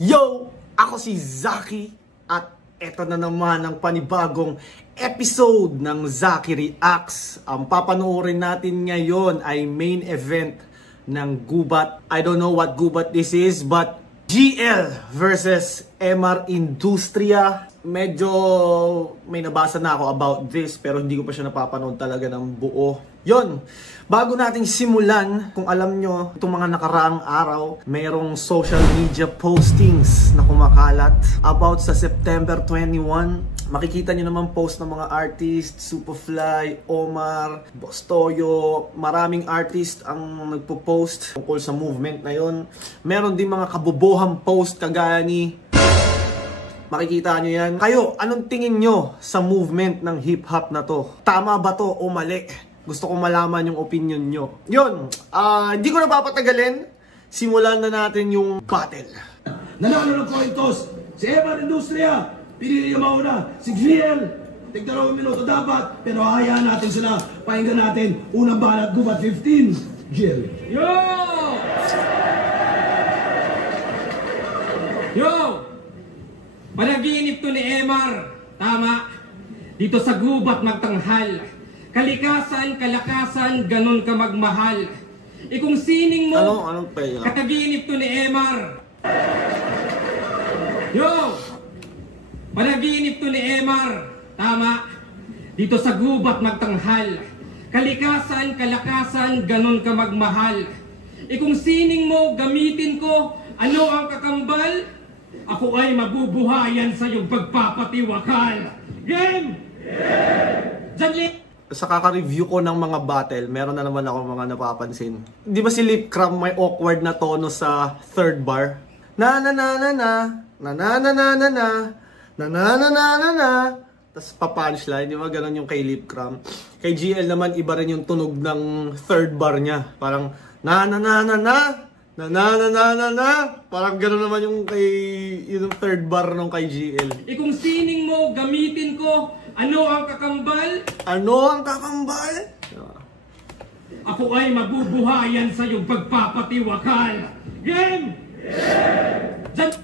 Yo! Ako si Zaki at eto na naman ang panibagong episode ng Zaki Reacts. Ang papanoorin natin ngayon ay main event ng Gubat. I don't know what Gubat this is, but GL versus MR Industria. Medyo may nabasa na ako about this pero hindi ko pa siya napapanood talaga ng buo. Yon, bago nating simulan, kung alam nyo, itong mga nakaraang araw, mayroong social media postings na kumakalat about sa September 21. Makikita nyo naman post ng mga artist, Superfly, Omar, Boss Toyo, maraming artist ang nagpo-post tungkol sa movement na yon. Meron din mga kabobohang post kagaya ni... Makikita nyo yan. Kayo, anong tingin nyo sa movement ng hip-hop na to? Tama ba to o mali? Gusto ko malaman yung opinion nyo. Yun, hindi ko na papatagalin. Simulan na natin yung battle. Nanalo ng coin toss, si MR Industria. Pinili niya mauna, si GL. Tig-2 minuto dapat, pero hayaan natin sila. Pakinggan natin, unang balat, Gubat 15. GL. Yo! Yo! Panaginip to ni MR. Tama. Dito sa Gubat magtanghal. Kalikasan, kalakasan, ganun ka magmahal. Kung sining mo, anong pera? kataginip to ni MR. Yo! Panaginip to ni MR. Tama. Dito sa Gubat magtanghal. Kalikasan, kalakasan, ganun ka magmahal. Kung sining mo, gamitin ko, ano ang kakambal? Ako ay mabubuhayan sa iyong pagpapatiwakal. Game! Janli! Sa kaka-review ko ng mga battle, meron na naman ako mga napapansin. Di ba si Lip Cram may awkward na tono sa third bar? Na na na na na na na na na na na na na na na na na. Tapos pa-punchline, di ba? Ganon yung kay Lip Cram. Kay GL naman, iba rin yung tunog ng third bar niya. Parang na na na na na na na na na na na. Parang ganon naman yung kay yung third bar nung kay GL. Kung sining mo, gamitin ko, ano ang kakambal? Ano ang kakambal? Ako ay mabubuhayan sa iyong pagpapatiwakal. Game!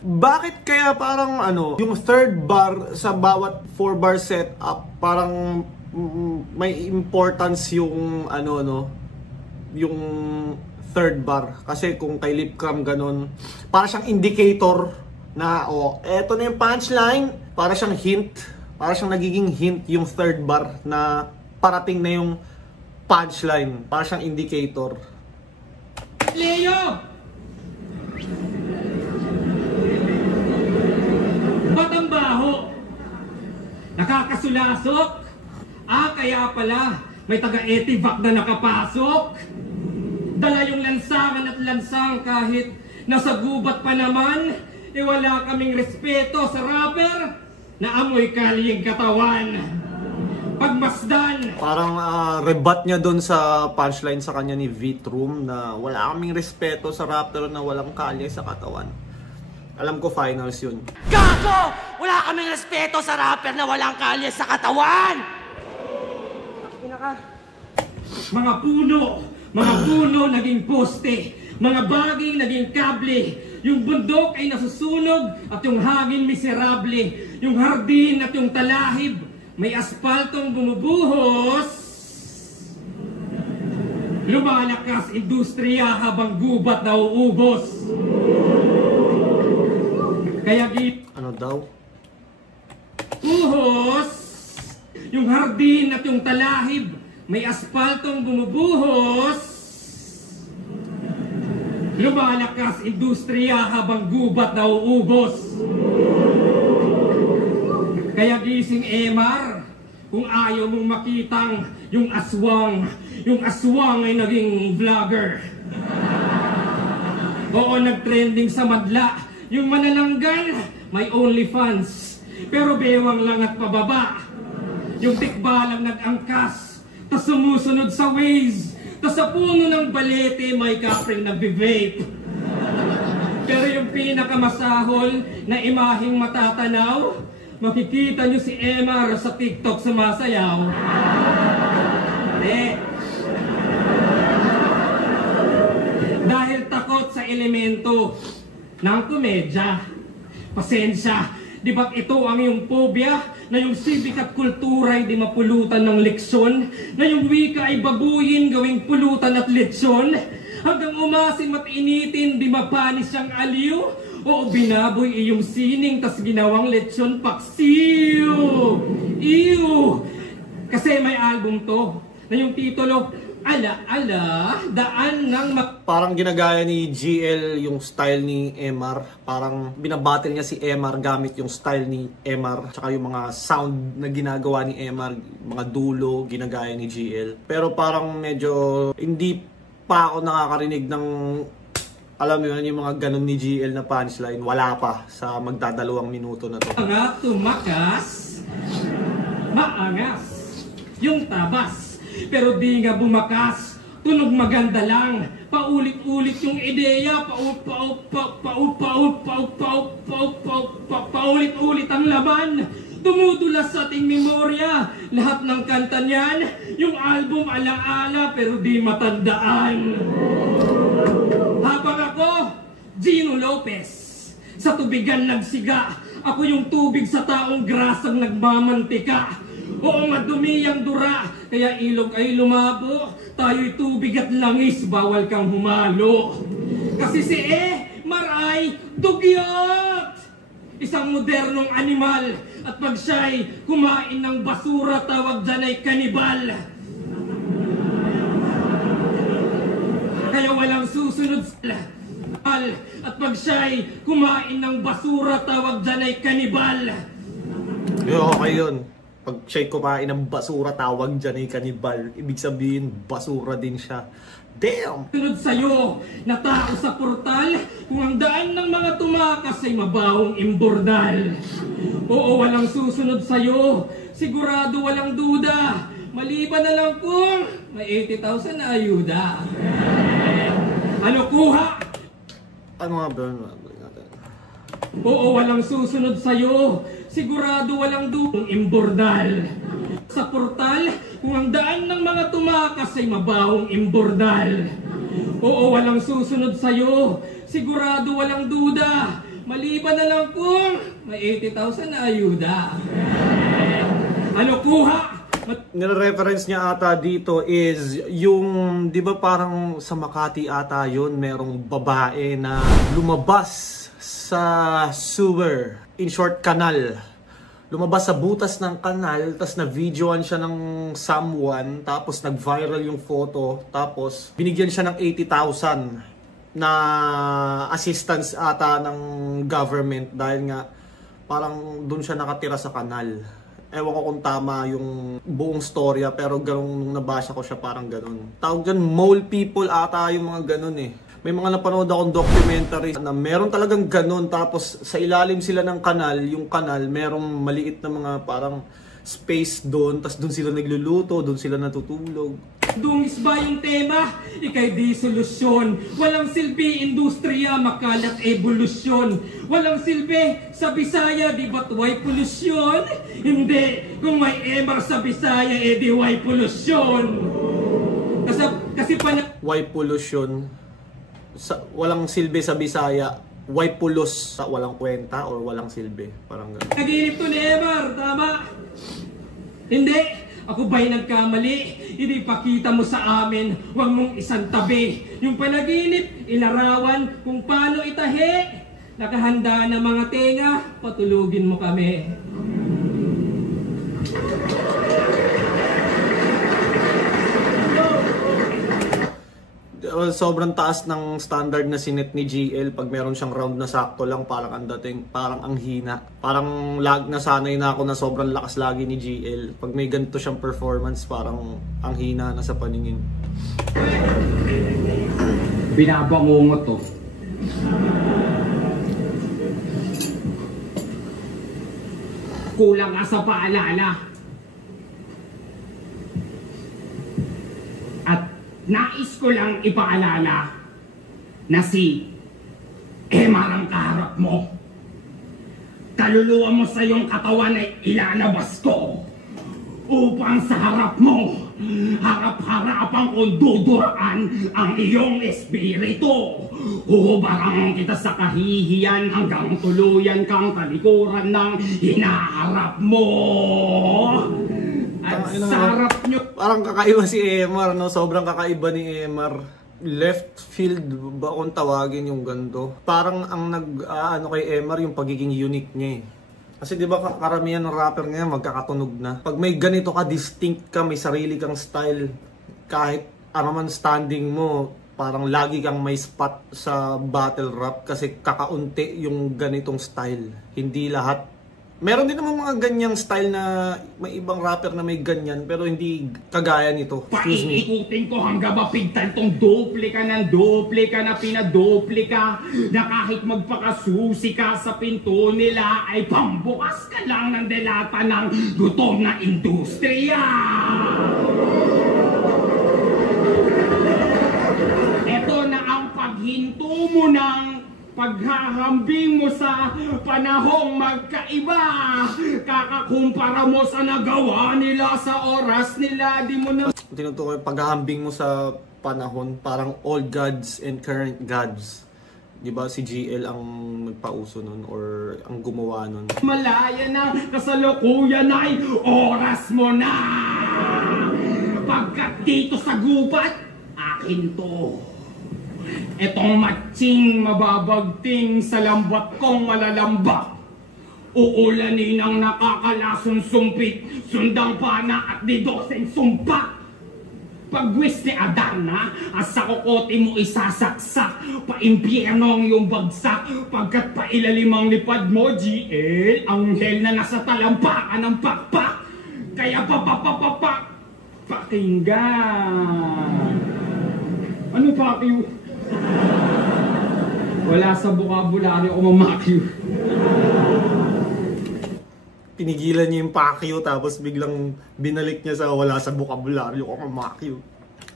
Bakit kaya parang yung third bar sa bawat 4 bar setup parang may importance yung yung third bar? Kasi kung kay Lip Cram ganun, para siyang indicator na eto na yung punchline, para siyang hint. Para siyang nagiging hint yung third bar na parating na yung punchline. Para siyang indicator. Leo! Batang baho! Nakakasulasok! Kaya pala, may taga-etivac na nakapasok! Dala yung lansangan at lansang kahit nasa gubat pa naman, wala kaming respeto sa rapper! Na amoy kalyeng katawan. Pagmasdan. Parang rebat niya doon sa punchline sa kanya ni Vitroom na wala kaming respeto sa rapper na walang kalye sa katawan. Alam ko finals yun. Gago! Wala kaming respeto sa rapper na walang kalye sa katawan! Mga puno naging poste. Mga baging naging kable. Yung bundok ay nasusunog at yung hangin miserable. Yung hardin at yung talahib, may aspaltong bumubuhos. Lumalakas industriya habang gubat na uubos. Kaya ano daw? Uhos. Yung hardin at yung talahib, may aspaltong bumubuhos. Lumalakas industriya habang gubat na uubos. Kaya gising MR, kung ayaw mong makitang yung aswang ay naging vlogger. Oo, nagtrending sa madla, yung manananggal, may OnlyFans. Pero bewang lang at pababa. Yung tikbalang nag-angkas, tas sumusunod sa Waze. Tas sa puno ng balete may kapring nagbe-vape. Pero yung pinakamasahol na imaheng matatanaw, makikita nyo si MR sa TikTok sumasayaw. Dahil takot sa elemento ng komedya. Pasensya, di ba't ito ang iyong pobya? Na yung civic at kultura ay di mapulutan ng leksyon? Na yung wika ay babuyin gawing pulutan at lechon? Hanggang umasim at initin, di mapanis siyang aliw? O binaboy iyong sining, tas ginawang lechon paksiw? Ew! Kasi may album to, na yung titulo, Ala-ala, daan ng Parang ginagaya ni GL yung style ni MR. Parang binabattle niya si MR gamit yung style ni MR. Tsaka yung mga sound na ginagawa ni MR, mga dulo, ginagaya ni GL. Pero parang medyo hindi pa ako nakakarinig ng, alam mo yun, yung mga ganun ni GL na punchline. Wala pa sa magdadalawang minuto na to. mga tumakas, maangas, yung tabas. Pero di nga bumakas, tunog maganda lang. Paulit-ulit yung ideya, paulit-ulit ang laman. Tumutulas sa ating memorya, lahat ng kanta niyan, yung album ala-ala pero di matandaan. Habang ako, Gino Lopez, sa tubigan nagsiga, ako yung tubig sa taong grasang nagmamantika. Oo, madumi ang dura, kaya ilog ay lumabo. Tayo'y tubig at langis, bawal kang humalo. Kasi si maray dugyot, isang modernong animal. At pag siya'y kumain ng basura, tawag dyan ay kanibal. Kaya walang susunod sa at pag siya'y kumain ng basura, tawag dyan ay kanibal. Okay yun. Pag siya'y kumain ng basura, tawag dyan ay kanibal. Ibig sabihin, basura din siya. Damn! Sunod sa'yo, na tao sa portal, kung ang daan ng mga tumakas ay mabawong imbordal. Oo, walang susunod sa'yo, sigurado walang duda. Maliban na lang kung may 80,000 na ayuda. Ano kuha? Ano nga ba? Oo, walang susunod sa'yo, sigurado walang dudang imbordal. Sa portal, kung ang daan ng mga tumakas ay mabawong imbordal. Oo, walang susunod sa'yo, sigurado walang duda. Maliban na lang kung may 80,000 na ayuda. Ano kuha? Nire-reference niya ata dito is yung, di ba parang sa Makati ata yun, merong babae na lumabas sa sewer, in short, kanal. Lumabas sa butas ng kanal, tapos na-videoan siya ng someone, tapos nag-viral yung photo, tapos binigyan siya ng 80,000 na assistance ata ng government dahil nga parang doon siya nakatira sa kanal. Ewan ko kung tama yung buong storya, pero ganun, nung nabasa ko siya parang ganun. Tawag dyan, mole people ata yung mga ganun eh. May mga napanood akong documentary na meron talagang ganun, tapos sa ilalim sila ng kanal, yung kanal, merong maliit na mga parang space doon, tapos doon sila nagluluto, doon sila natutulog. Dungis ba yung tema? Ika'y di solusyon. Walang silbi, industriya, makalat evolusyon. Walang silbi sa Bisaya, di ba't why polusyon? Hindi, kung may MR sa Bisaya, di why polusyon. Kasi why pollution? Walang silbi sa Bisaya, why pulos? Walang kwenta or walang silbi? Parang gano'n. Naginip to ni MR, tama? Hindi. Ako ba'y nagkamali? Hindi pakita mo sa amin, huwag mong isang tabi. Yung panaginip, ilarawan kung paano itahi. Nakahanda na mga tenga, patulugin mo kami. Sobrang taas ng standard na sinet ni GL. Pag meron siyang round na sakto lang, parang ang dating, parang ang hina. Parang nasanay na ako na sobrang lakas lagi ni GL. Pag may ganito siyang performance, parang ang hina na sa paningin. Binabangungot to. Kulang ka sa paalala. At nais ko lang ipaalala na si Emar ang kaharap mo. Kaluluwa mo sa iyong katawan ay ilalabas ko upang sa harap mo Harap-harapan kong duduraan ang iyong espiritu. Huhubarang kita sa kahihiyan hanggang tuluyan kang talikuran ng hinaharap mo. At sa harap nyo... Parang kakaiba si Emar, no? Sobrang kakaiba ni Emar. Left field ba kung tawagin yung ganito? Parang ang ano kay Emar yung pagiging unique niya eh. Kasi di ba karamihan ng rapper ngayon magkakatunog na. Pag may ganito ka, distinct ka, may sarili kang style, kahit ano man standing mo, parang lagi kang may spot sa battle rap kasi kakaunti yung ganitong style. Hindi lahat. Meron din naman mga ganyang style na may ibang rapper na may ganyan pero hindi kagaya nito. Paiikutin ko hanggang mapigtan tong duplika ng duplika na pinaduplika na kahit magpakasusi ka sa pinto nila ay pambukas ka lang ng delata ng gutom na industriya. Ito na ang paghinto mo ng paghahambing mo sa panahong magkaiba. Kakakumpara mo sa nagawa nila sa oras nila. Di mo na... Tinutukoy paghahambing mo sa panahon, parang old gods and current gods. Di ba si GL ang nagpauso nun or ang gumawa nun? Malaya na, kasalukuyan ay oras mo na. Pagkat dito sa gubat, akin to. Etong matching mababagting sa lambat kong malalambak. Uulanin ang nakakalasong sumpit, sundang pana at didoseng sumpa. Pagwis ni Adana, sa kokote mo isasaksak, paimpyerno ang iyong bagsak, pagkat pailalim ang lipad mo, GL, anghel na nasa talampakan ng pakpak. Kaya pakinggan. Ano pakyo? Wala sa bukabularyo o mamakyo. Pinigilan niya yung pakyo tapos biglang binalik niya sa wala sa bukabularyo o mamakyo.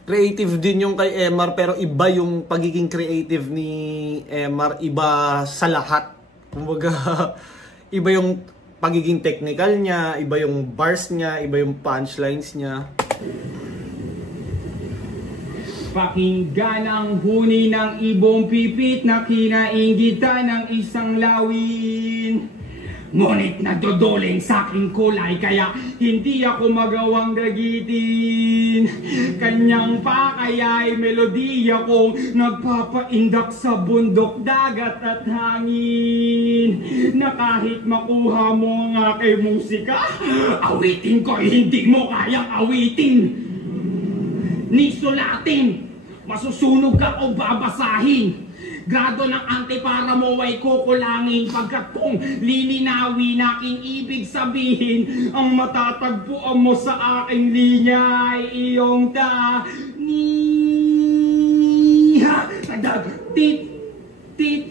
Creative din yung kay Emar pero iba yung pagiging creative ni Emar, iba sa lahat. Kumbaga, iba yung pagiging technical niya, iba yung bars niya, iba yung punchlines niya. Pakinggan ang huni ng ibong pipit na kinainggitan ng isang lawin. Ngunit nadodoling sa aking kulay kaya hindi ako magawang gagitin. Kanyang pakaya'y melodiya kong nagpapaindak sa bundok, dagat at hangin. Na kahit makuha mo ang aking musika, awitin ko hindi mo kayang awitin. Nisulatin, masusunog ka o babasahin. Grado ng antipara mo ay kukulangin, pagkat kung lilinawin aking ibig sabihin, ang matatagpuan mo sa aking linya ay iyong niha. Tadag, tit, tit,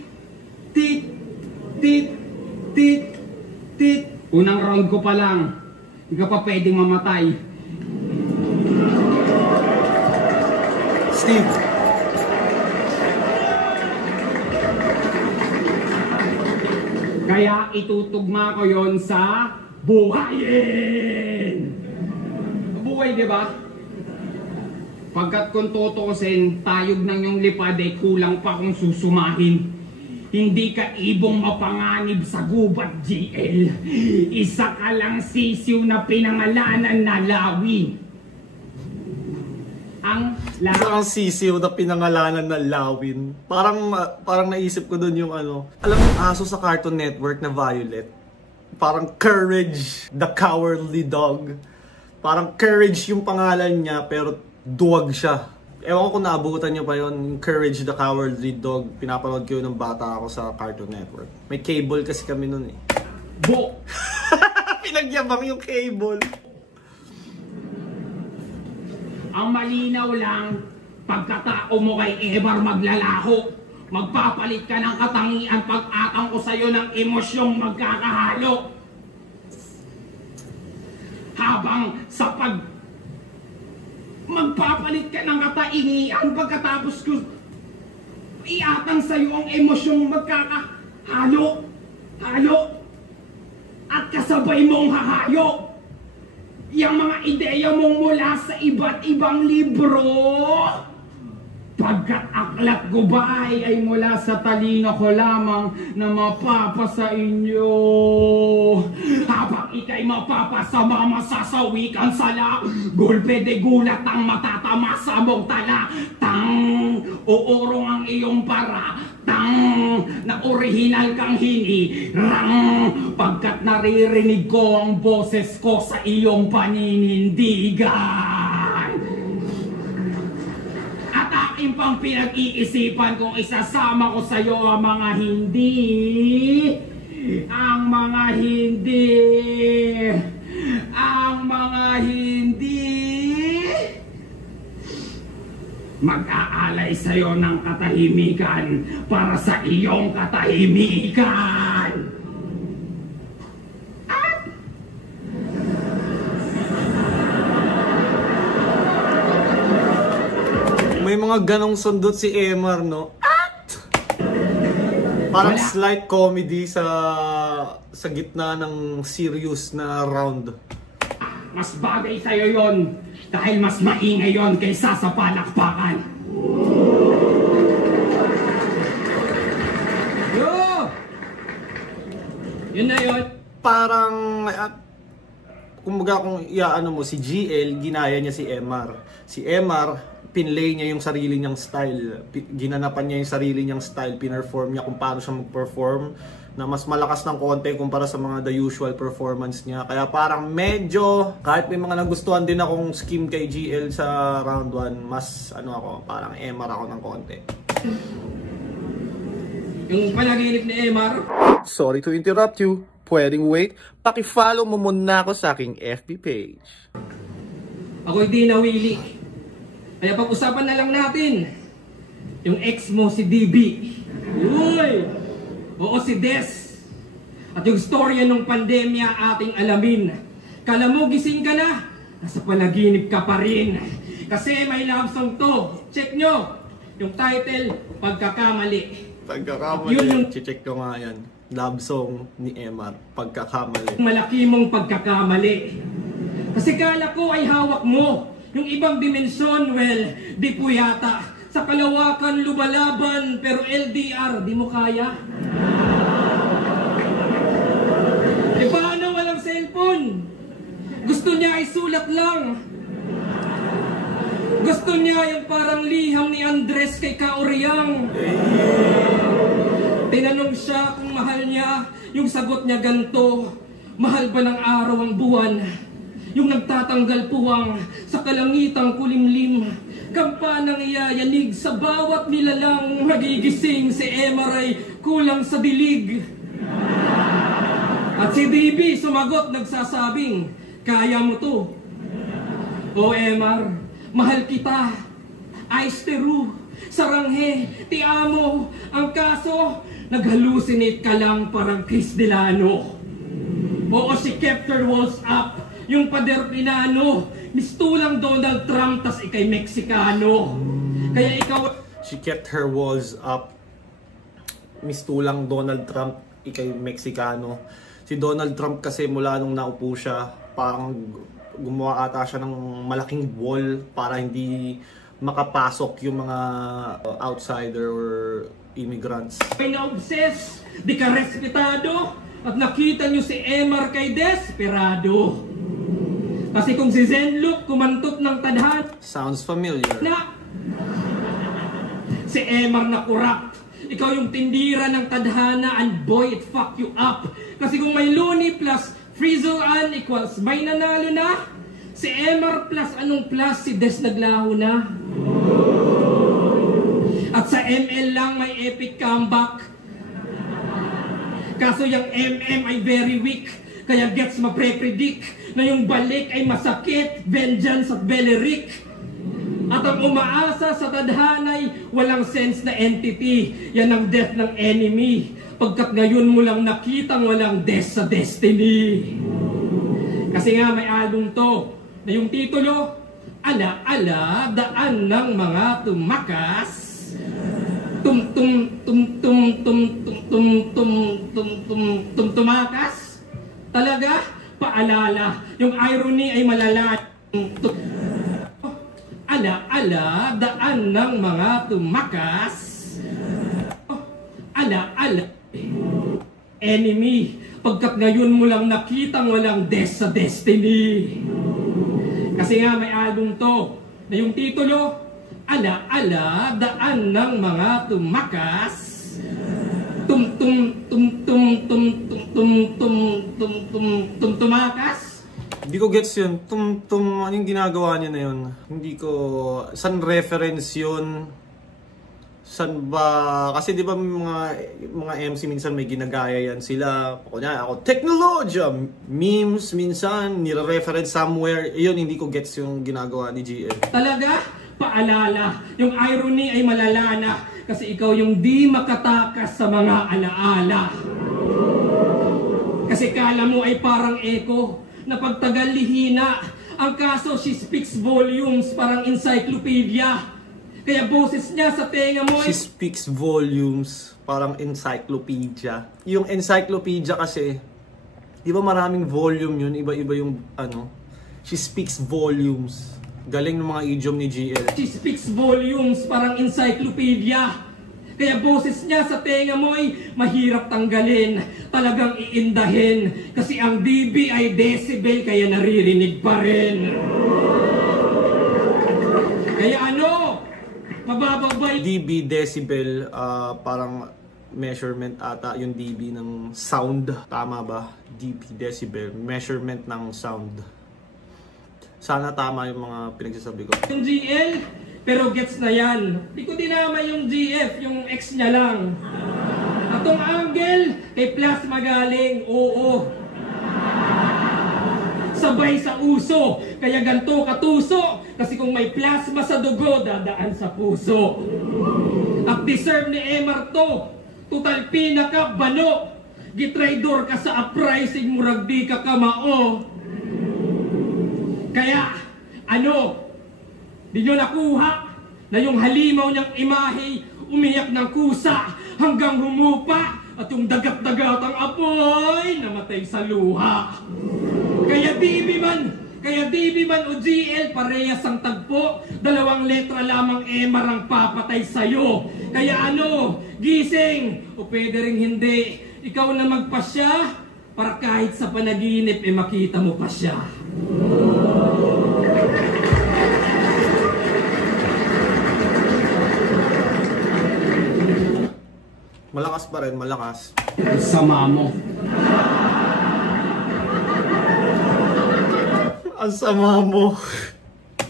tit, tit, tit, tit. Unang round ko pa lang, hindi ka pa pwedeng mamatay. Steve. Kaya itutugma ko yon sa buhayin. Buhay, di ba? Pagkat kung tutuusin, tayog ng yung lipad ay kulang pa kung susumahin. Hindi ka ibong mapanganib sa gubat, GL. Isa ka lang sisiw na pinangalanan na lawin. Ang sisiw na pinangalanan na Lawin. Parang naisip ko dun yung ano. Alam mo yung aso sa Cartoon Network na Violet? Parang Courage the Cowardly Dog. Parang Courage yung pangalan niya pero duwag siya. Ewan ko kung naabutan niyo pa yon, Courage the Cowardly Dog. Pinapanood ko yun ng bata ako sa Cartoon Network. May cable kasi kami nun eh. Pinagyabang yung cable. Ang malinaw lang, pagkatao mo kay Emar maglalaho, magpapalit ka ng katangian pag-atang ko sa'yo ng emosyong magkakahalo. Habang sa magpapalit ka ng kataingian pagkatapos ko iatang sa'yo ang emosyong magkakahalo. At kasabay mong hahayo. Yung mga ideya mong mula sa iba't ibang libro. Pagkat aklat ko ba ay mula sa talino ko lamang na mapapasa inyo. Habang ika'y mapapasama, masasawi kang sala. Gulpe de gulat ang matatama sa mong tala. Tang, uurong ang iyong para. Tang, na orihinal kang hinirang. Pagkat naririnig ko ang boses ko sa iyong paninindigan. Pang pinag-iisipan kung isasama ko sa iyo ang mga hindi, mag-aalay sa iyo ng katahimikan para sa iyong katahimikan. May mga ganong sundot si Emar, no? Parang slight comedy sa gitna ng serious na round. Mas bagay sa'yo yon dahil mas maingay yon kaysa sa palakpakan. Yo! Yun na yun. Parang, kumbaga kung iaano mo, si GL, ginaya niya si Emar. Si Emar, pinlay niya yung sarili niyang style. Ginanapan niya yung sarili niyang style. Pinerform niya kung paano siya mag-perform na mas malakas ng konti kumpara sa mga the usual performance niya. Kaya parang medyo, kahit may mga nagustuhan din akong scheme kay GL sa round 1, mas parang Emar ako ng konti. Yung panaginip ni Emar. Sorry to interrupt you. Pwedeng wait. Paki-follow mo muna ako sa aking FB page. Ako'y di nawili. Kaya pag-usapan na lang natin yung ex mo si DB. Uy! Oo, si Des. At yung storya ng pandemya ating alamin. Kala mo gising ka na, nasa panaginip ka pa rin. Kasi may love song to. Check nyo. Yung title, Pagkakamali. Pagkakamali. Yun yung check ko nga yan. Love song ni Emar. Pagkakamali. malaki mong pagkakamali. Kasi kala ko ay hawak mo. Yung ibang dimensyon, well, di po yata. Sa kalawakan lumalaban, pero LDR, di mo kaya. E paano walang cellphone? Gusto niya ay sulat lang. Gusto niya yung parang liham ni Andres kay Kaoriang. Tinanong siya kung mahal niya, yung sagot niya ganito, mahal ba ng araw ang buwan? Yung nagtatanggal puwang sa kalangitang kulimlim, kampanang iyayanig sa bawat nilalang magigising si Emar ay kulang sa dilig. At si DB sumagot nagsasabing, kaya mo to. O Emar, mahal kita. Ice teru, saranghe, ti amo. Ang kaso, nag-hallucinate ka lang parang Chris Delano. Oo, si Kepter was up. Yung pader pinano, mistulang Donald Trump, tas ikay Meksikano. Kaya ikaw... She kept her walls up. Mistulang Donald Trump, ikay Meksikano. Si Donald Trump kasi mula nung naupo siya, parang gumawa ata siya ng malaking wall para hindi makapasok yung mga outsider or immigrants. May na-obsess, di ka respetado, at nakita nyo si Emar kay Desperado. Kasi kung si Zenlook kumantot ng tadhana, sounds familiar. Na si Emar na corrupt. Ikaw yung tindira ng tadhana and boy, it fuck you up. Kasi kung may Looney plus Frizzle-an equals may nanalo na. Si Emar plus anong plus, si Des naglaho na. At sa ML lang may epic comeback. Kaso yung MM ay very weak. Kaya gets mapre-predict na yung balik ay masakit, vengeance at belerik. At ang umaasa sa tadhana'y walang sense na entity. Yan ang death ng enemy. Pagkat ngayon mo lang nakitang walang death sa destiny. Kasi nga may album to, na yung titulo, Ala-ala, daan ng mga tumakas. Tumakas. Talaga? paalala, yung irony ay malala. Ala-ala, daan ng mga tumakas. Ala-ala, enemy, pagkat ngayon mo lang nakitang walang des sa destiny. Kasi nga may album to, na yung titulo, Ala-ala, daan ng mga tumakas. Tumakas? Hindi ko gets yun. Ano yung ginagawa niya na yun? Hindi ko... San reference yun? San ba... Kasi di ba mga MC minsan may ginagaya yan sila. Kunya ako, teknolodya! Memes minsan, nire-reference somewhere. Yun, hindi ko gets yung ginagawa ni GL. Talaga? Paalala, yung irony ay malala na kasi ikaw yung di makatakas sa mga alaala. Kasi kala mo ay parang echo na pagtagal lihina. Ang kaso, she speaks volumes, parang encyclopedia. Kaya boses niya sa tenga mo She speaks volumes, parang encyclopedia. Yung encyclopedia kasi, di ba maraming volume yun? Iba-iba yung ano. She speaks volumes. Galing ng mga idiom ni GL. She speaks volumes, parang encyclopedia. Kaya boses niya sa tenga mo ay mahirap tanggalin. Talagang iindahin. Kasi ang dB ay decibel, kaya naririnig pa rin. Kaya ano? Mabababay. dB, decibel, parang measurement ata yung dB ng sound. Tama ba? dB, decibel, measurement ng sound. Sana tama yung mga pinagsasabi ko. Yung GL, pero gets na yan. Di ko dinama yung GF, yung X niya lang. Atong angle, kay plasma galing, oo. Sabay sa uso, kaya ganto katuso. Kasi kung may plasma sa dugo, dadaan sa puso. At deserve ni Emar to, total pinaka bano. Gitraidor ka sa uprising, murag di ka kamao. Kaya, ano, di nyo nakuha na yung halimaw niyang imahe umiyak ng kusa hanggang humupa at yung dagat-dagatang apoy namatay sa luha. Kaya DB man o GL parehas ang tagpo, 2 letra lamang Emar ang papatay sa'yo. Kaya ano, gising o pwede ring hindi, ikaw na magpasya para kahit sa panaginip makita mo pa siya. Malakas pa rin, malakas. Sama mo. Ang sama mo.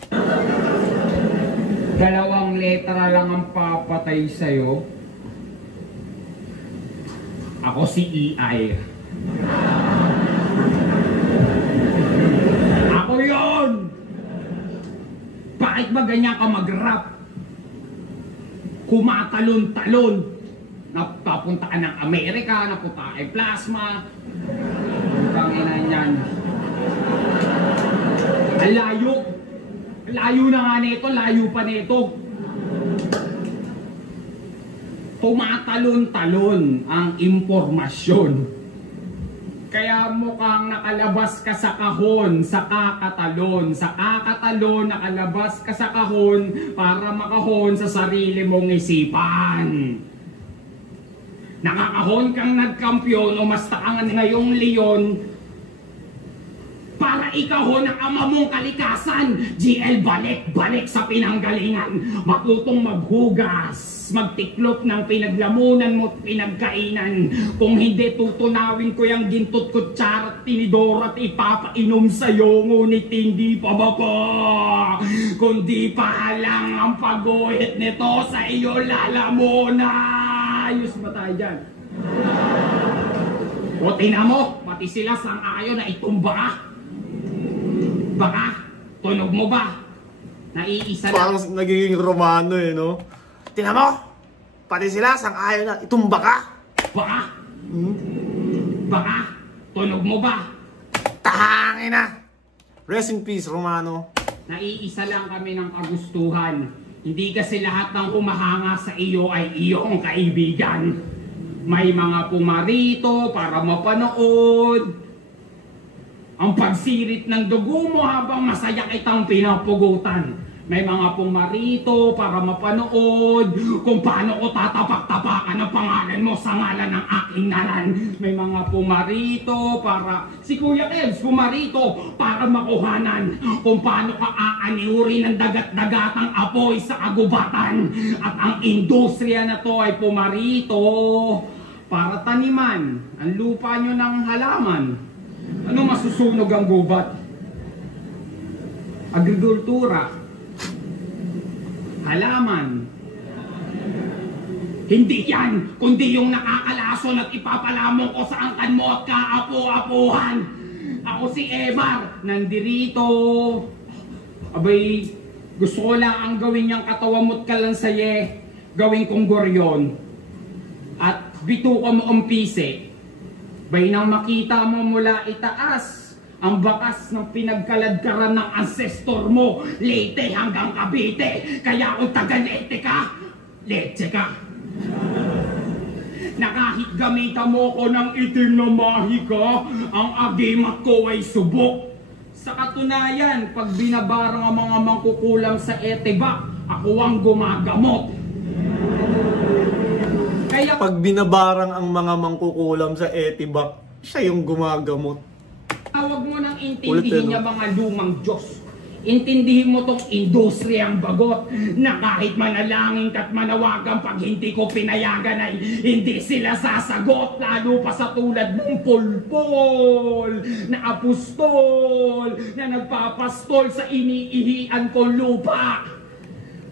2 letra lang ang papatay sa'yo. Ako si EI. Ako yun! Bakit ba ganyan ka mag-rap? Kumatalon-talon. Napapunta ka ng Amerika, napunta kay Plasma. Ang ina niyan. Ang layo. Layo na nga nito, layo pa nito. Tumatalon-talon ang impormasyon. Kaya mukhang nakalabas ka sa kahon, sa kakatalon. Sa kakatalon, nakalabas ka sa kahon para makahon sa sarili mong isipan. Nakakahon kang nagkampiyon o mas taangan ngayong leon para ikahon ang ama mong kalikasan. GL, balik sa pinanggalingan. Matutong maghugas, magtiklop ng pinaglamunan mo at pinagkainan. Kung hindi, tutunawin ko yung gintot kutsara at tinidor at ipapainom sa'yo. Ngunit hindi pa ba po? Kundi pa lang ang pag-uhit nito sa iyo lalamunan. Ayos ba tayo dyan? O tingnan mo, pati sila sang-ayon na itumba ka. Baka, tunog mo ba? Naiisa na. Parang nagiging Romano eh, no? Tingnan mo, pati sila sang-ayon na itumba ka. Baka? Baka, tunog mo ba? Tahangin na! Rest in peace, Romano. Naiisa lang kami ng kagustuhan. Hindi kasi lahat ng humahanga sa iyo ay iyong kaibigan. May mga pumarito para mapanood. ang pagsirit ng dugo mo habang masaya kitang pinapugutan. May mga pumarito para mapanood kung paano ko tatapak-tapakan ang pangalan mo sa ngalan ng aking nalan. May mga pumarito para, si Kuya Kebs, pumarito para makuhanan kung paano ka aaniuri ng dagat-dagatang apoy sa kagubatan. At ang industriya na to ay pumarito para taniman ang lupa nyo ng halaman. Ano masusunog ang gubat? Agrikultura. Halaman. Hindi yan, kundi yung nakakalason at ipapalamon ko sa angkan mo at kaapo-apuhan. Ako si Evar, nandirito. Abay, gusto ko lang ang gawin niyang katawamot ka lang saye. Gawin kong goryon. At bituko mo ang pise. Bay nang makita mo mula itaas ang bakas ng pinagkaladkaran ng ancestor mo, Leyte hanggang Cavite. Kaya kung taga-Leyte ka, Leche ka. Na kahit gamitan mo ko ng itim na mahika, ang agimat ko ay subok. Sa katunayan, pag binabarang ang mga mangkukulam sa eteba, ako ang gumagamot. Kaya Pag binabarang ang mga mangkukulam sa etibak, siya yung gumagamot. tawag mo nang Ulit, intindihin niya no? mga lumang Diyos. Intindihin mo tong industriyang bagot na kahit manalangin ka't manawagan pag hindi ko pinayagan ay hindi sila sasagot, lalo pa sa tulad mong pulpol na apostol na nagpapastol sa iniihian kong lupa.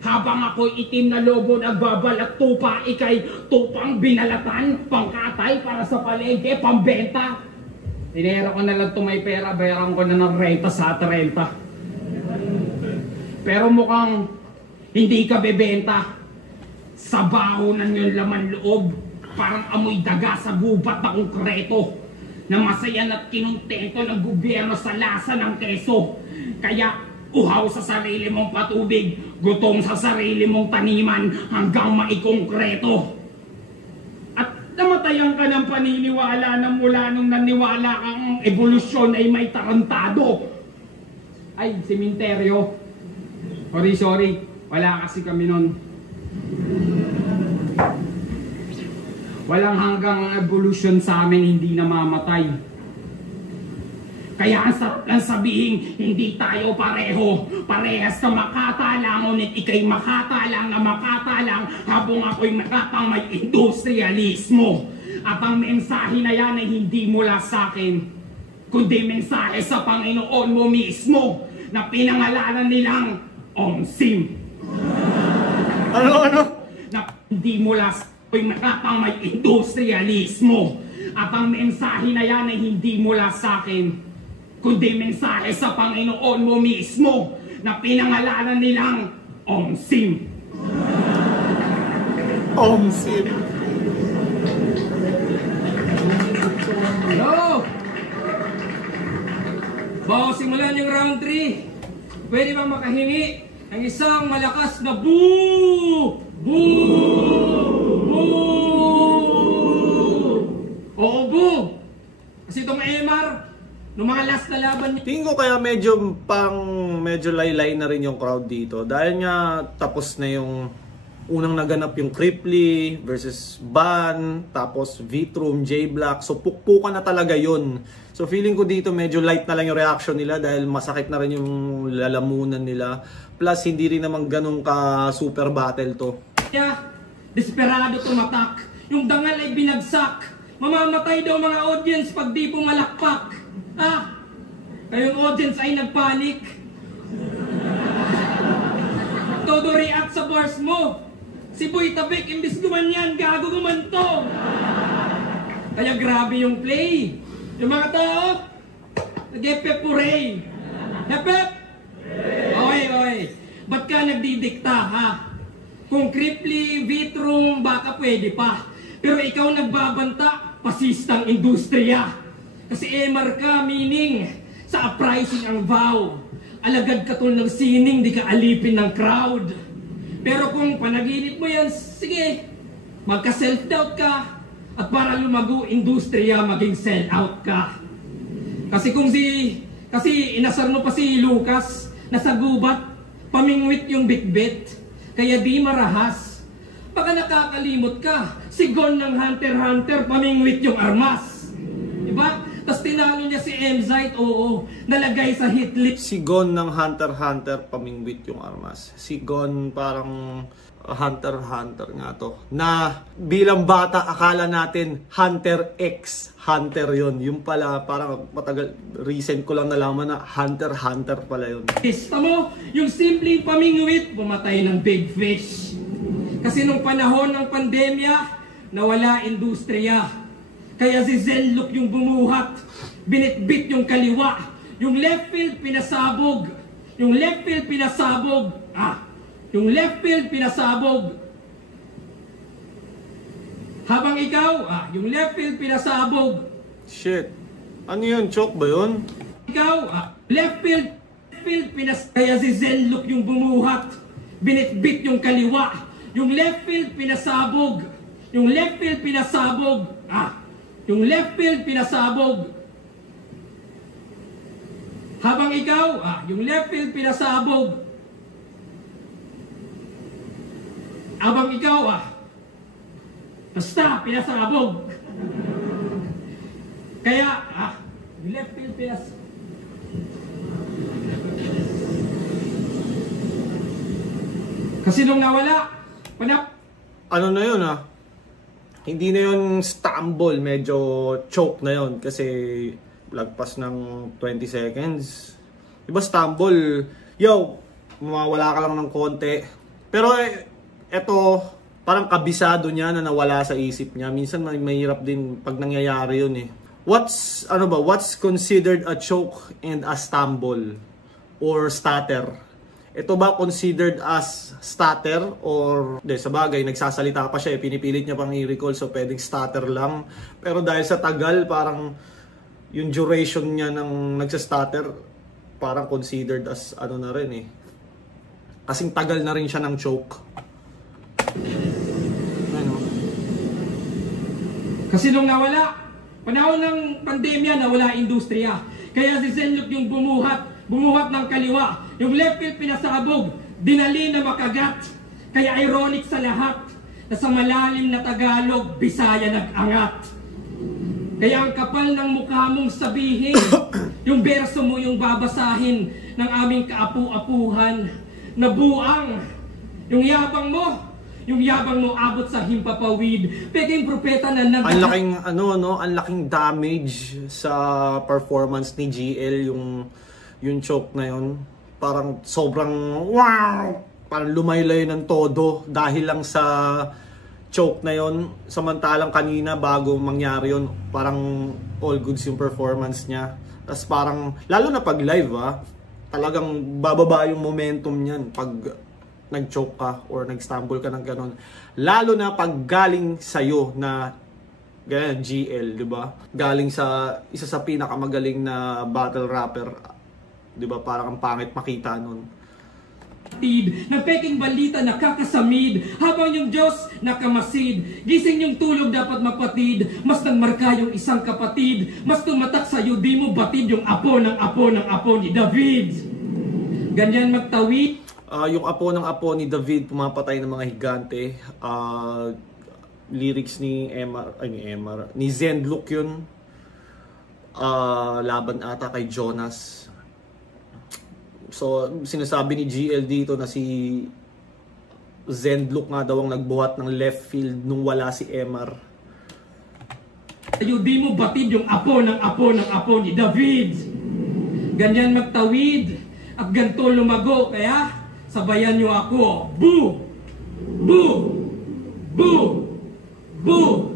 Habang ako'y itim na lobo nagbabalat tupa, ikay tupang binalatan, pangkatay para sa palengke, pambenta. Tinera ko na lang ito may pera, bayaran ko na ng renta sa 30. Pero mukhang hindi ka bebenta. Sa bahonan yung laman loob, parang amoy daga sa gubat na konkreto. Na masayan at kinuntento ng gobyerno sa lasa ng keso. Kaya uhaw sa sarili mong patubig, gutom sa sarili mong taniman hanggang maikongkreto. Namatayan ka ng paniniwala na mula nung naniwala kang evolusyon ay may tarantado. Ay, sementeryo. Sorry. Wala kasi kami nun. Walang hanggang evolution sa amin hindi namamatay. Kaya ang sarap lang sabihin, hindi tayo pareho. Parehas na makatalang, ngunit ikay makatalang na makatalang habang ako'y makatang may industrialismo. At ang mensahe na yan ay hindi mula sa akin, kundi mensahe sa Panginoon mo mismo na pinangalanan nilang Omsim. Ano? Na hindi mula sa ako'y makatang may industrialismo. At ang mensahe na yan ay hindi mula sa akin, kundi mensahe sa Panginoon mo mismo na pinangalanan nilang Omsim. Omsim. Hello! Bago simulan yung round 3, pwede bang makahingi ng isang malakas na boo! Boo! Boo! Oo, boo! Kasi itong Emar, nung mga last na laban niya. Tingin ko kaya medyo laylay na rin yung crowd dito. Dahil nga tapos na yung unang naganap yung Cripply versus Ban, tapos Vitrum, J-Black. So pukpukan na talaga yun. So feeling ko dito medyo light na lang yung reaction nila dahil masakit na rin yung lalamunan nila. Plus hindi rin naman ganun ka super battle to. Kaya, desperado tumatak. Yung dangal ay binagsak. Mamamatay daw mga audience pag di pumalakpak. Kayong audience ay nagpanik. Todo react sa bars mo. Si Boy Tabik, imbis gumanyan, gago gumanto. Kaya grabe yung play. Yung mga tao, nag-epep-puray. Hepep! Oy. Ba't ka nagdidikta, ha? Kung Cripply, Vitrum, baka pwede pa. Pero ikaw nagbabanta, pasistang industriya. Kasi MR ka, meaning, sa uprising ang vow. Alagad ka tol ng sining, di ka alipin ng crowd. Pero kung panaginip mo yan, sige, magka-self-doubt ka. At para lumago industriya, maging sell-out ka. Kasi inasar mo pa si Lucas na sa gubat, pamingwit yung bitbit, kaya di marahas. Baka nakakalimot ka, si Gon ng Hunter x Hunter, pamingwit yung armas. Diba? Tapos tinalo niya si Emzite, oo, nalagay sa hitlist. Si Gon ng Hunter x Hunter, pamingwit yung armas. Si Gon parang Hunter x Hunter nga to. Na bilang bata, akala natin Hunter x Hunter yun. Yung pala, parang matagal, recent ko lang nalaman na Hunter x Hunter pala yun. Tama mo, yung simpleng pamingwit, bumatay ng big fish. Kasi nung panahon ng pandemya, nawala industriya. Kaya si Zenlook yung bumuhat, binitbit yung kaliwa, yung left field pinasabog, yung left field pinasabog, yung left field pinasabog. Habang ikaw, yung left field pinasabog. Shit, ano yun? Choke ba yun? Ikaw, left field pinasabog. Kaya si Zenlook yung bumuhat, binitbit yung kaliwa, yung left field pinasabog, yung left field pinasabog, yung left field pinasabog. Habang ikaw, yung left field pinasabog. Habang ikaw, basta pinasabog. Kaya, yung left field pinasabog. Kasi nung nawala, ano na yun hindi na yun stumble, medyo choke na yun kasi lagpas ng 20 seconds. Diba stumble, mawawala ka lang ng konti. Pero eto, parang kabisado niya na nawala sa isip niya. Minsan mahirap din pag nangyayari yun What's considered a choke and a stumble or stutter? Ito ba considered as stutter or sa bagay nagsasalita pa siya pinipilit niya pang i-recall so pwedeng stutter lang. Pero dahil sa tagal parang yung duration niya ng nagsa-stutter parang considered as na rin kasing tagal na rin siya ng choke. Kasi nung nawala, panahon ng pandemya, nawala industriya. Kaya si Zenlook yung bumuhat ng kaliwa. Yung left field pinasabog, dinali na makagat. Kaya ironic sa lahat na sa malalim na Tagalog, Bisaya nag-angat. Kaya ang kapal ng mukha mong sabihin, yung berso mo yung babasahin ng aming kaapu-apuhan na buang. Yung yabang mo abot sa himpapawid. Peking propeta na ang laking ang laking damage sa performance ni GL yung choke na yun. Parang sobrang parang lumaylay ng todo dahil lang sa choke na yun. Samantalang kanina bago mangyari yun, parang all goods yung performance niya. Tapos parang lalo na pag live talagang bababa yung momentum niyan pag nag-choke ka or nag-stumble ka ng ganon. Lalo na pag galing sa'yo na ganyan, GL, di ba? Galing sa isa sa pinakamagaling na battle rapper. Di ba? Parang ang pangit makita nun. Ng peking balita nakakasamid, habang yung Diyos nakamasid. Gising yung tulog dapat mapatid, mas nagmarka yung isang kapatid, mas tumatak sa'yo di mo batid yung apo ni David. Ganyan magtawid. Yung apo ni David pumapatay ng mga higante. Lyrics ni ni Zenlook yun. Laban ata kay Jonas. So sinasabi ni GL dito na si Zenlook nga daw ang nagbuhat ng left field nung wala si Emar. Di mo batid yung apo ni David. Ganyan magtawid at ganto lumago, kaya sabayan nyo ako. Boo! Boo! Boo! Boo!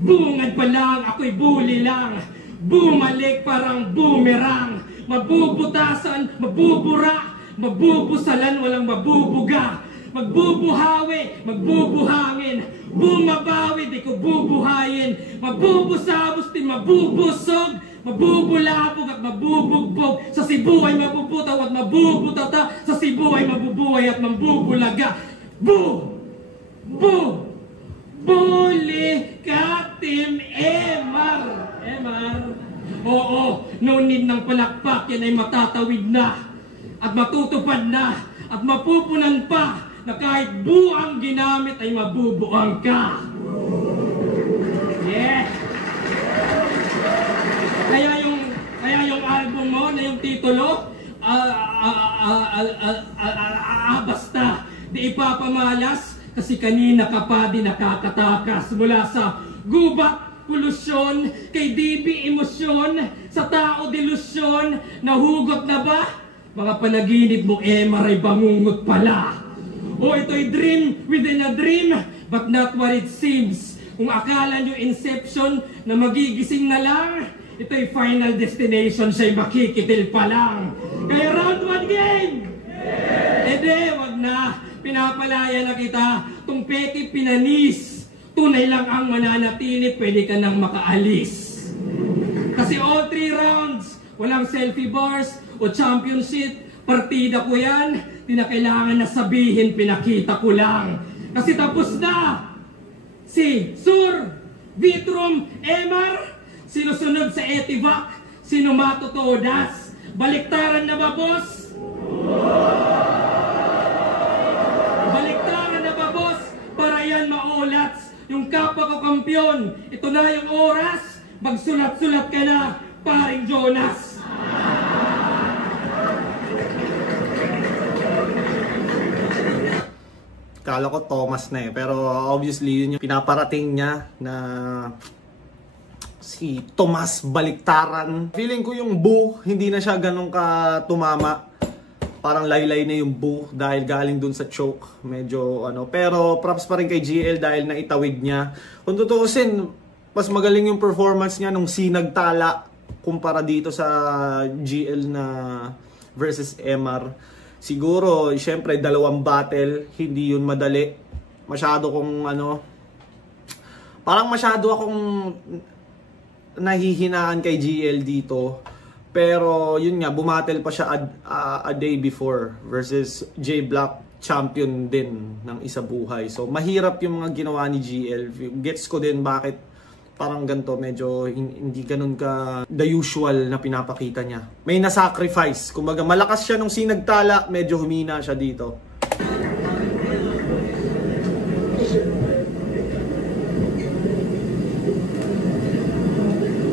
Bungad pa lang, ako'y buli lang. Bumalik parang boomerang. Mabubutasan, mabubura, mabubusalan, walang mabubuga. Magbubuhawi, magbubuhangin. Bumabawi, di ko bubuhayin. Mabubusabos, di mabubusog. Mabubulabog at mabubugbog. Sa Cebu ay mabubutaw at mabubutata. Sa Cebu ay mabubuhay at mabubulaga. Boo! Boo! Buli ka, Team Emar! Emar! Oo, no need ng palakpak, yan ay matatawid na. At matutupad na. At mapupunan pa na kahit buang ginamit ay mabubuang ka. Yeah! Kaya yung album mo na yung titulo, basta, di ipapamalas kasi kanina ka pa di nakakatakas mula sa gubat, polusyon, kay DB emosyon, sa tao delusyon, nahugot na ba? Mga panaginip mo maray bangungot pala. O ito'y dream within a dream, but not what it seems. Kung akala nyo inception na magigising na lang, ito'y final destination, siya'y makikitil pa lang. Kaya round 1 game! Wag na. Pinapalaya na kita. Tung peki pinanis. Tunay lang ang mananatili, pwede ka nang makaalis. Kasi all 3 rounds, walang selfie bars o championship. Partida ko yan. Di na kailangan na sabihin, pinakita ko lang. Kasi tapos na. Si Sur, Vitrum, Emar, sinusunod sa Etivac, sino matutodas? Baliktaran na ba, boss? Baliktaran na ba, boss? Para yan maulats. Yung kapwa ko kampyon, ito na yung oras. Magsulat-sulat ka na, paring Jonas. Kala ko Thomas na pero obviously yun yung pinaparating niya na si Tomas Baliktaran. Feeling ko yung boo, hindi na siya ganun ka tumama. Parang laylay na yung boo dahil galing dun sa choke. Medyo pero props pa rin kay GL dahil naitawid niya. Kung tutuusin, mas magaling yung performance niya nung sinagtala kumpara dito sa GL na versus MR. Siguro, syempre, 2 battle, hindi yun madali. Masyado kong parang masyado akong nahihinaan kay GL dito. Pero yun nga, bumattle pa siya a day before versus J Black, champion din ng isa buhay. So mahirap yung mga ginawa ni GL. Gets ko din bakit parang ganito, medyo hindi ganun ka the usual na pinapakita niya. May na-sacrifice. Kumbaga malakas siya nung sinagtala, medyo humina siya dito.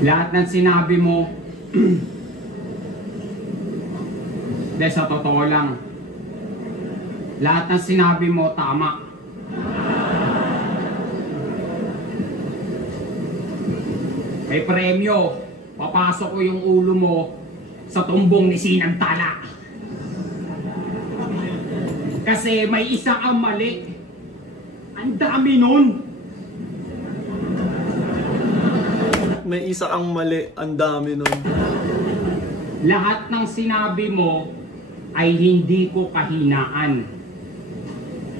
Lahat ng sinabi mo, sa totoo lang, lahat ng sinabi mo tama. May premyo, papasok ko yung ulo mo sa tumbong ni Sinagtala. Kasi may isa ang mali. Ang dami nun. May isa ang mali, ang dami nun. Lahat ng sinabi mo ay hindi ko kahinaan.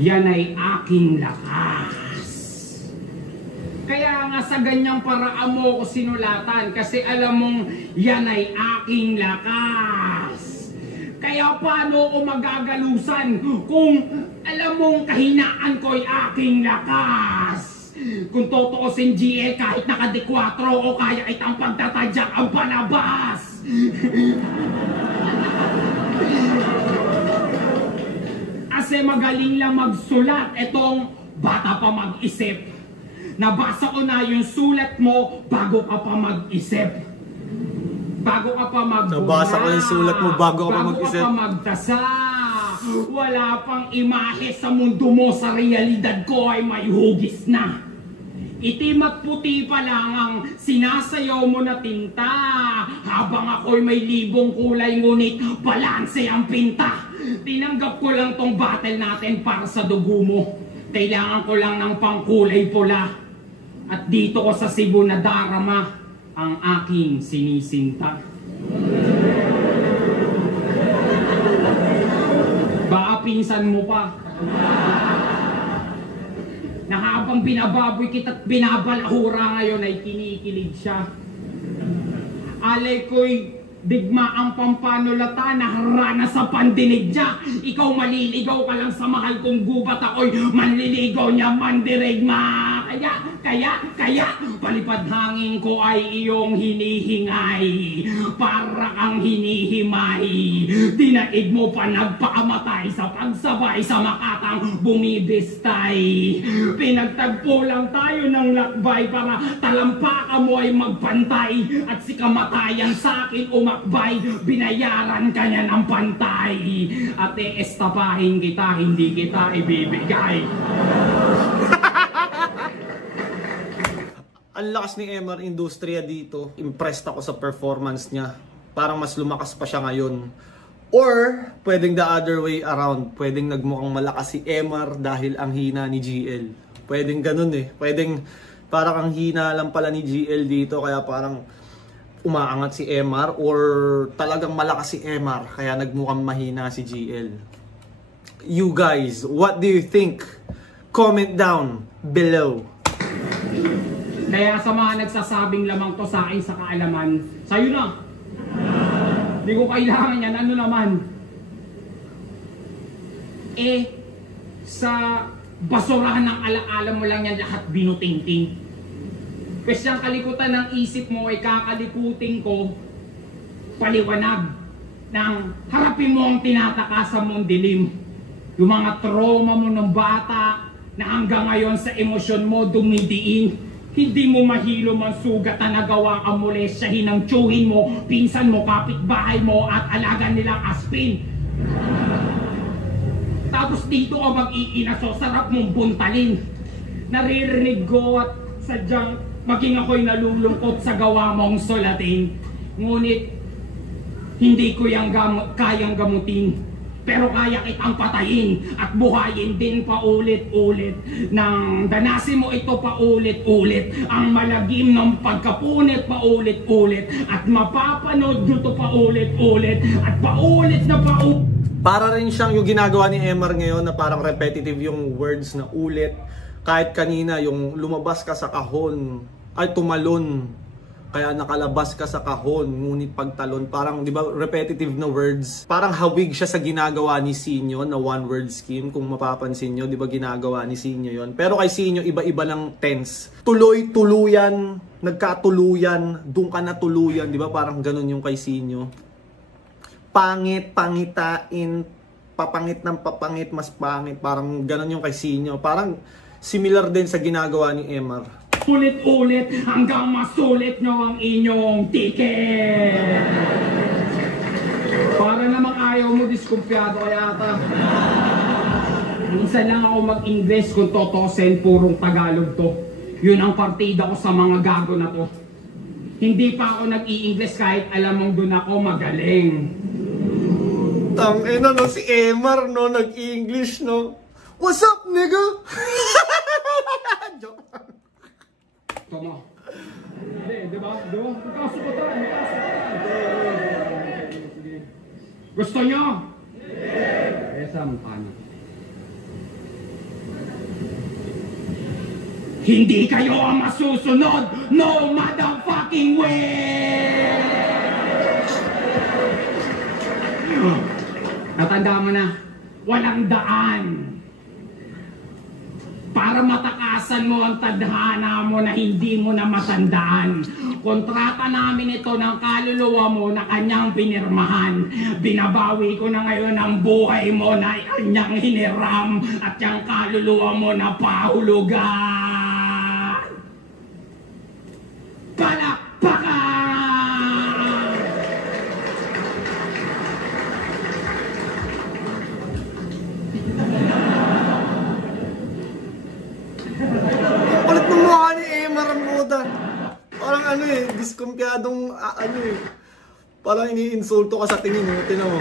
Yan ay aking lakas. Kaya nga sa ganyang paraan mo ko sinulatan kasi alam mong yan ay aking lakas. Kaya paano ko magagalusan kung alam mong kahinaan ko ay aking lakas? Kung totoosin GL kahit naka-D4 o kaya itang pagtatadyak ang palabas. Kasi magaling lang magsulat etong bata pa mag-isip. Nabasa ko na yung sulat mo bago ka pa mag-isip. Bago ka pa magbura. Nabasa ko yung sulat mo bago ka pa mag-isip. Bago ka pa magdasa. Wala pang imahe sa mundo mo, sa realidad ko ay may hugis na. Itim at puti pa lang ang sinasayaw mo na tinta. Habang ako'y may libong kulay ngunit balanse ang pinta. Tinanggap ko lang tong battle natin para sa dugo mo. Kailangan ko lang ng pangkulay pula. At dito ko sa Cebu na darama ang aking sinisinta. Baka pinsan mo pa. Na habang binababoy kita't binabalahura ngayon ay kinikilig siya. Alay ko'y digma ang pampanulata na harana sa pandinig niya. Ikaw maliligaw ka lang sa mahal kong gubat, ako'y manliligaw niya mandirigma. Kaya, palipad hangin ko ay iyong hinihingay. Para kang hinihimay. Dinaig mo pa nagpakamatay sa pagsabay sa makatang bumibistay. Pinagtagpo lang tayo ng lakbay para talampakan mo ay magpantay. At si kamatayan sa akin umakbay, binayaran ka niya ng pantay. At estapahin kita, hindi kita ibibigay. Ang lakas ni MR Industria dito. Impressed ako sa performance niya. Parang mas lumakas pa siya ngayon. Or, pwedeng the other way around. Pwedeng nagmukhang malakas si MR dahil ang hina ni GL. Pwedeng ganun eh. Pwedeng parang ang hina lang pala ni GL dito. Kaya parang umaangat si MR. Or talagang malakas si MR. Kaya nagmukhang mahina si GL. You guys, what do you think? Comment down below. Kaya sa mga nagsasabing lamang to sa akin sa kaalaman, sa'yo na. Hindi ko kailangan yan. Ano naman? Sa basurahan ng alaala mo lang yan lahat binutingting. Pwes yung kalikutan ng isip mo ay kakalikutin ko paliwanag ng harapin mo ang tinatakasan mong dilim. Yung mga trauma mo ng bata na hanggang ngayon sa emosyon mo dumidiin. Hindi mo mahilo man sugat na nagawa ang molesyahin ng tiyuhin mo, pinsan mo, kapitbahay mo at alaga nilang aspin. Tapos dito ka mag-iinaso, sarap mong buntalin. Naririnig ko at sadyang maging ako'y nalulungkot sa gawa mong sulatin. Ngunit hindi ko yung kayang gamutin. Pero kaya kitang patayin at buhayin din paulit-ulit. Nang danasin mo ito paulit-ulit, ang malagim ng pagkapunit paulit-ulit, at mapapanood nyo ito paulit-ulit at paulit na paulit. Para rin siyang yung ginagawa ni MR ngayon na parang repetitive yung words na ulit. Kahit kanina yung lumabas ka sa kahon ay tumalon. Kaya nakalabas ka sa kahon, ngunit pagtalon, parang di ba repetitive na words. Parang hawig siya sa ginagawa ni Sinyo na one word scheme. Kung mapapansin nyo, di ba ginagawa ni Sinyo yon. Pero kay Sinyo, iba-iba lang tense. Tuloy, tuluyan, nagkatuluyan, dun ka na tuluyan, di ba? Parang ganun yung kay Sinyo. Pangit, pangitain, papangit ng papangit, mas pangit. Parang ganun yung kay Sinyo. Parang similar din sa ginagawa ni MR. Ulit-ulit hanggang masulit nyo ang inyong ticket. Para namang ayaw mo, diskumpiyado kaya ata. Minsan lang ako mag-English kung totosin, purong Tagalog to. Yun ang partida ko sa mga gago na to. Hindi pa ako nag-i-English kahit alam mong doon ako magaling. Tangina no, si MR no, nag-English no. What's up, nigga? Joke. Tama. Hindi, di ba? Magkasukotan. Gusto nyo? Esa mukha na. Hindi kayo ang masusunod! No motherfucking way! Natanda mo na, walang daan. Para matakasan mo ang tadhana mo na hindi mo na matandaan. Kontrata namin ito ng kaluluwa mo na kanyang pinirmahan. Binabawi ko na ngayon ang buhay mo na kanyang hiniram at yung kaluluwa mo na pahulugan. Palakpakan! Ulit ng mukha ni MR ang moda. Parang ano eh, diskumpiyadong ano eh. Parang iniinsulto ka sa tingin mo, tinan mo.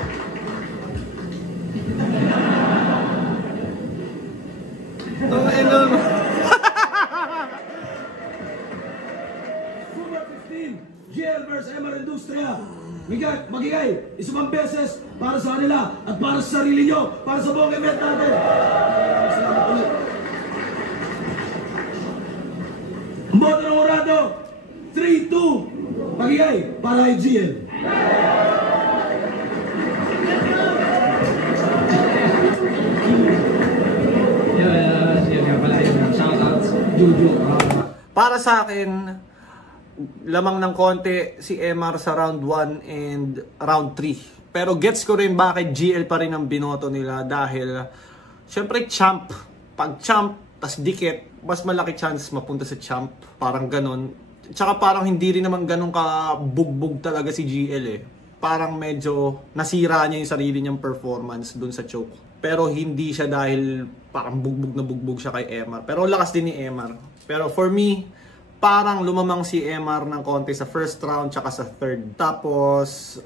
Ano mo? Super 15, GL vs. MR Industria. Magigay, isang beses para sa kanila at para sa sarili nyo, para sa buong event natin. Salamat ulit. Ang boto ng Orado, 3-2. Magigay para kay GL. Yan nga pala yung shoutouts. Jojo. Para sa akin, lamang ng konti si MR sa round 1 and round 3. Pero gets ko rin bakit GL pa rin ang binoto nila dahil syempre champ. Pag champ, tas dikit, mas malaki chance mapunta sa champ. Parang ganon. Tsaka parang hindi rin naman ganon ka bugbog talaga si GL eh. Parang medyo nasira niya yung sarili niyang performance dun sa choke. Pero hindi siya dahil parang bugbog siya kay MR. Pero lakas din ni MR. Pero for me, parang lumamang si MR ng konti sa first round tsaka sa third. Tapos,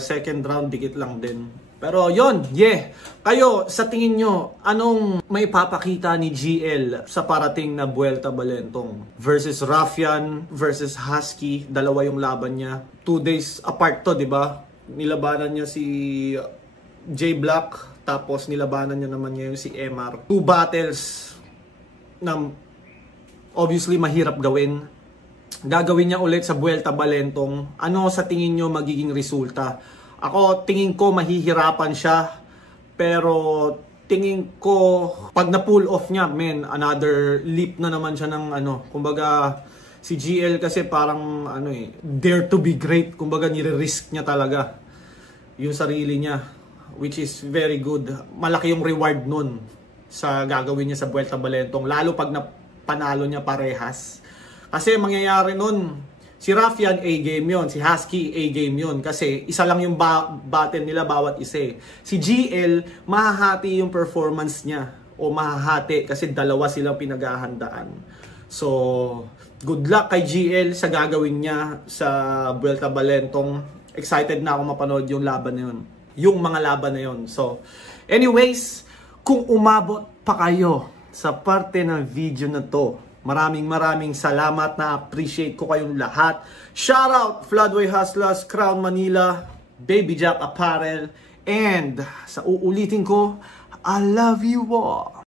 second round, dikit lang din. Pero yon, yeah. Kayo, sa tingin nyo, anong may papakita ni GL sa parating na Vuelta Balentong? Versus Raffian, versus Husky, dalawa yung laban niya. 2 days apart to, di ba? Nilabanan niya si J Black, tapos nilabanan niya naman niya yung si MR. 2 battles na obviously mahirap gawin. Gagawin niya ulit sa Vuelta Balentong. Ano sa tingin nyo magiging resulta? Ako, tingin ko mahihirapan siya. Pero tingin ko, pag na-pull off niya, man, another leap na naman siya ng ano. Kumbaga, si GL kasi parang ano eh, dare to be great. Kumbaga, nire-risk niya talaga yung sarili niya. Which is very good. Malaki yung reward nun sa gagawin niya sa Vuelta Balentong. Lalo pag panalo niya parehas. Kasi mangyayari nun, si Raffian A-game yun, si Husky A-game yun. Kasi isa lang yung battle nila bawat isa. Si GL, mahahati yung performance niya. O mahahati kasi dalawa silang pinaghahandaan. So, good luck kay GL sa gagawin niya sa Vuelta Balentong. Excited na ako mapanood yung laban na yun. Yung mga laban na yun. So, anyways, kung umabot pa kayo sa parte ng video na to, maraming salamat, na appreciate ko kayong lahat. Shoutout Floodway Hustlers, Crown Manila, Baby Jack Apparel, and sa uulitin ko, I love you all.